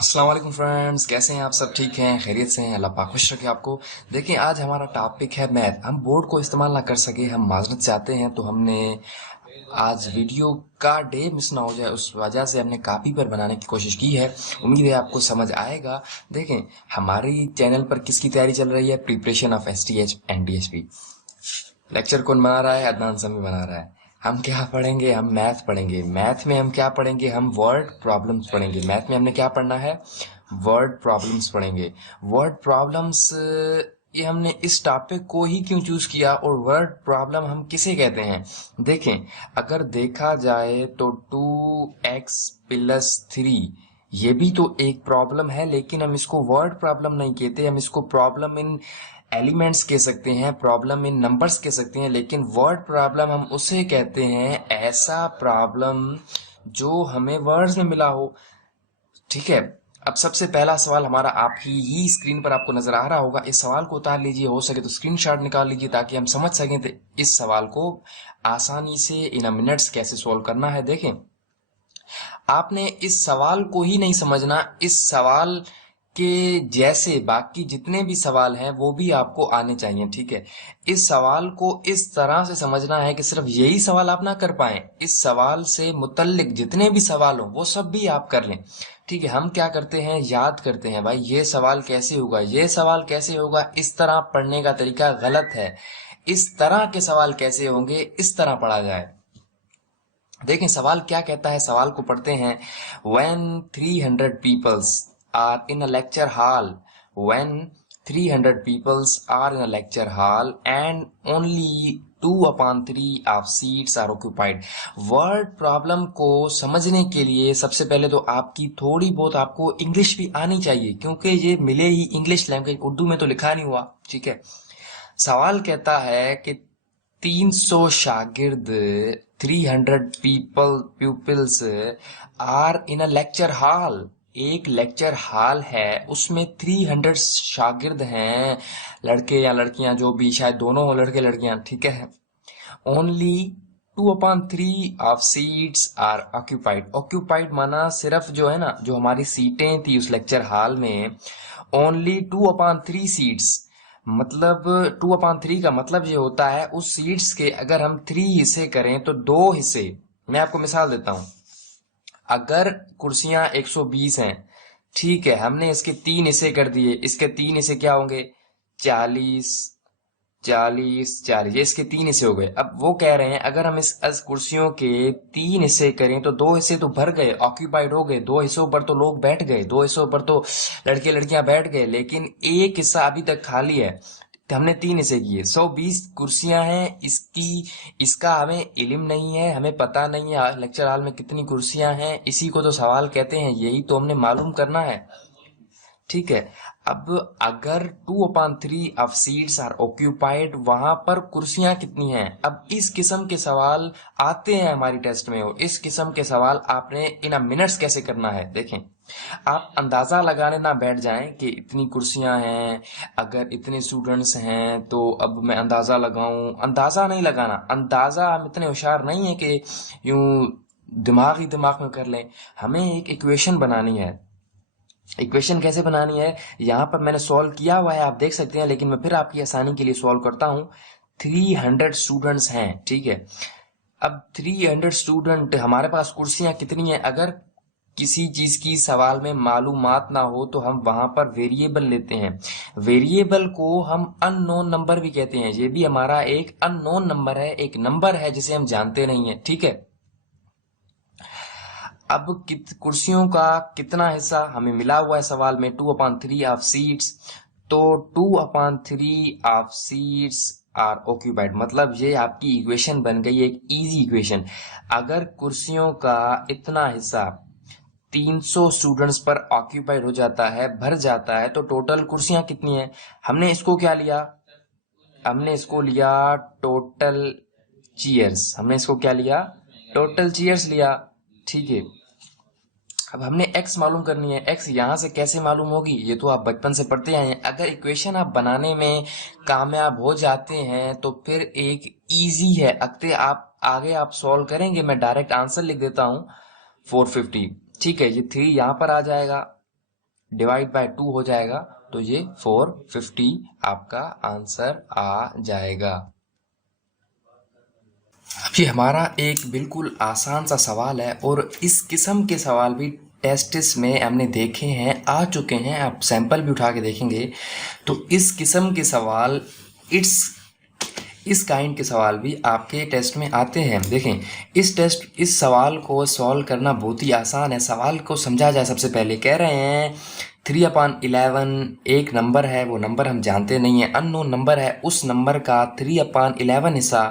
अस्सलाम वालेकुम फ्रेंड्स, कैसे हैं आप? सब ठीक हैं? खैरियत से हैं? अल्लाह पाक खुश रखे आपको। देखिए, आज हमारा टॉपिक है मैथ। हम बोर्ड को इस्तेमाल ना कर सके, हम माजरत चाहते हैं, तो हमने आज वीडियो का डे मिस ना हो जाए उस वजह से हमने कॉपी पर बनाने की कोशिश की है। उम्मीद है आपको समझ आएगा। देखें, हमारी चैनल पर किसकी तैयारी चल रही है? Preparation of STH and DSP. Lecture कौन बना रहा है? अदनान समी बना रहा है। हम क्या पढ़ेंगे? हम मैथ पढ़ेंगे। मैथ में हम क्या पढ़ेंगे? हम वर्ड प्रॉब्लम्स पढ़ेंगे। मैथ में हमने क्या पढ़ना है? वर्ड प्रॉब्लम्स पढ़ेंगे। वर्ड प्रॉब्लम्स, ये हमने इस टॉपिक को ही क्यों चूज किया और वर्ड प्रॉब्लम हम किसे कहते हैं? देखें, अगर देखा जाए तो 2x+3 ये भी तो एक प्रॉब्लम है, लेकिन हम इसको वर्ड प्रॉब्लम नहीं कहते। हम इसको प्रॉब्लम इन एलिमेंट्स कह सकते हैं, प्रॉब्लम इन नंबर्स कह सकते हैं, लेकिन वर्ड प्रॉब्लम हम उसे कहते हैं ऐसा प्रॉब्लम जो हमें वर्ड्स में मिला हो। ठीक है। अब सबसे पहला सवाल हमारा ही स्क्रीन पर आपको नजर आ रहा होगा। इस सवाल को उतार लीजिए, हो सके तो स्क्रीनशॉट निकाल लीजिए ताकि हम समझ सकें तो इस सवाल को आसानी से इन अ मिनट्स कैसे सॉल्व करना है। देखें, आपने इस सवाल को ही नहीं समझना, इस सवाल के जैसे बाकी जितने भी सवाल हैं वो भी आपको आने चाहिए। ठीक है। इस सवाल को इस तरह से समझना है कि सिर्फ यही सवाल आप ना कर पाए, इस सवाल से मुतल्लिक जितने भी सवाल हो वो सब भी आप कर लें। ठीक है। हम क्या करते हैं, याद करते हैं भाई ये सवाल कैसे होगा, ये सवाल कैसे होगा। इस तरह पढ़ने का तरीका गलत है। इस तरह के सवाल कैसे होंगे, इस तरह पढ़ा जाए। देखें, सवाल क्या कहता है, सवाल को पढ़ते हैं। When 300 peoples are in a lecture hall, when 300 peoples are in a lecture hall and only 2/3 of seats are occupied। Word problem को समझने के लिए सबसे पहले तो आपकी थोड़ी बहुत आपको इंग्लिश भी आनी चाहिए, क्योंकि ये मिले ही इंग्लिश लैंग्वेज, उर्दू में तो लिखा नहीं हुआ। ठीक है। सवाल कहता है कि 300 शागिर्द, 300 pupils are in a lecture hall. एक लेक्चर हॉल है, उसमें 300 शागिर्द हैं, लड़के या लड़कियां जो भी, शायद दोनों हो, लड़के लड़कियां। ठीक है। Only 2/3 of seats are occupied. Occupied माना सिर्फ जो है ना, जो हमारी सीटें थी उस लेक्चर हॉल में, ओनली 2/3 सीट्स, मतलब 2/3 का मतलब ये होता है उस सीट्स के अगर हम 3 हिस्से करें तो 2 हिस्से। मैं आपको मिसाल देता हूं। अगर कुर्सियां 120 हैं, ठीक है, हमने इसके 3 हिस्से कर दिए, इसके 3 हिस्से क्या होंगे? 40, 40 ये इसके 3 हिस्से हो गए। अब वो कह रहे हैं अगर हम इस कुर्सियों के 3 हिस्से करें तो 2 हिस्से तो भर गए, ऑक्यूपाइड हो गए, 2 हिस्सों पर तो लोग बैठ गए, 2 हिस्सों पर तो लड़के लड़कियां बैठ गए, लेकिन एक हिस्सा अभी तक खाली है। तो हमने 3 हिस्से किए, 120 कुर्सियां हैं, इसका हमें इल्म नहीं है, हमें पता नहीं है लेक्चर हॉल में कितनी कुर्सियां हैं। इसी को तो सवाल कहते हैं, यही तो हमने मालूम करना है। ठीक है। अब अगर 2/3 ऑफ सीट्स आर ऑक्यूपाइड, वहां पर कुर्सियां कितनी हैं? अब इस किस्म के सवाल आते हैं हमारी टेस्ट में, और इस किस्म के सवाल आपने इन अ मिनट्स कैसे करना है। देखें, आप अंदाजा लगाने ना बैठ जाएं कि इतनी कुर्सियां हैं, अगर इतने स्टूडेंट्स हैं तो अब मैं अंदाजा लगाऊं। अंदाजा नहीं लगाना, अंदाजा हम इतने होशियार नहीं है कि यूं दिमाग ही दिमाग में कर लें। हमें एक इक्वेशन बनानी है। इक्वेशन कैसे बनानी है, यहाँ पर मैंने सॉल्व किया हुआ है, आप देख सकते हैं, लेकिन मैं फिर आपकी आसानी के लिए सॉल्व करता हूँ। 300 स्टूडेंट्स हैं, ठीक है। अब 300 स्टूडेंट, हमारे पास कुर्सियां कितनी हैं? अगर किसी चीज की सवाल में मालूमात ना हो तो हम वहां पर वेरिएबल लेते हैं। वेरिएबल को हम अननोन नंबर भी कहते हैं। ये भी हमारा एक अननोन नंबर है, एक नंबर है जिसे हम जानते नहीं है। ठीक है। अब कुर्सियों का कितना हिस्सा हमें मिला हुआ है सवाल में? 2/3 ऑफ सीट्स। तो 2/3 ऑफ सीट्स आर ऑक्यूपाइड, मतलब ये आपकी इक्वेशन बन गई, एक इजी इक्वेशन। अगर कुर्सियों का इतना हिस्सा 300 स्टूडेंट्स पर ऑक्यूपाइड हो जाता है, भर जाता है, तो टोटल कुर्सियां कितनी हैं? हमने इसको क्या लिया? हमने इसको लिया टोटल चीयर्स। हमने इसको क्या लिया? टोटल चीयर्स लिया। ठीक है। अब हमने x मालूम करनी है। x यहाँ से कैसे मालूम होगी? ये तो आप बचपन से पढ़ते आए हैं। अगर इक्वेशन आप बनाने में कामयाब हो जाते हैं तो फिर एक इजी है, अगले आप आगे आप सॉल्व करेंगे। मैं डायरेक्ट आंसर लिख देता हूँ, 450। ठीक है, ये 3 यहाँ पर आ जाएगा, डिवाइड बाय 2 हो जाएगा, तो ये 450 आपका आंसर आ जाएगा। अब ये हमारा एक बिल्कुल आसान सा सवाल है और इस किस्म के सवाल भी टेस्टिस में हमने देखे हैं, आ चुके हैं। आप सैंपल भी उठा के देखेंगे तो इस किस्म के सवाल, इस काइंड के सवाल भी आपके टेस्ट में आते हैं। देखें, इस सवाल को सॉल्व करना बहुत ही आसान है। सवाल को समझा जाए, सबसे पहले कह रहे हैं 3/11 एक नंबर है, वो नंबर हम जानते नहीं है, अननोन नंबर है। उस नंबर का 3/11 हिस्सा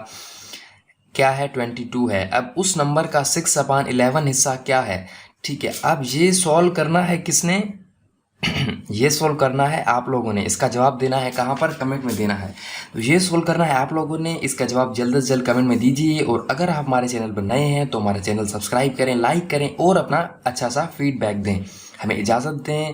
क्या है? 22 है। अब उस नंबर का 6/11 हिस्सा क्या है? ठीक है, अब ये सॉल्व करना है किसने? ये सोल्व करना है आप लोगों ने। इसका जवाब देना है कहाँ पर? कमेंट में देना है। तो ये सोल्व करना है आप लोगों ने। इसका जवाब जल्द से जल्द कमेंट में दीजिए और अगर आप हमारे चैनल पर नए हैं तो हमारे चैनल सब्सक्राइब करें, लाइक करें और अपना अच्छा सा फीडबैक दें। हमें इजाज़त दें।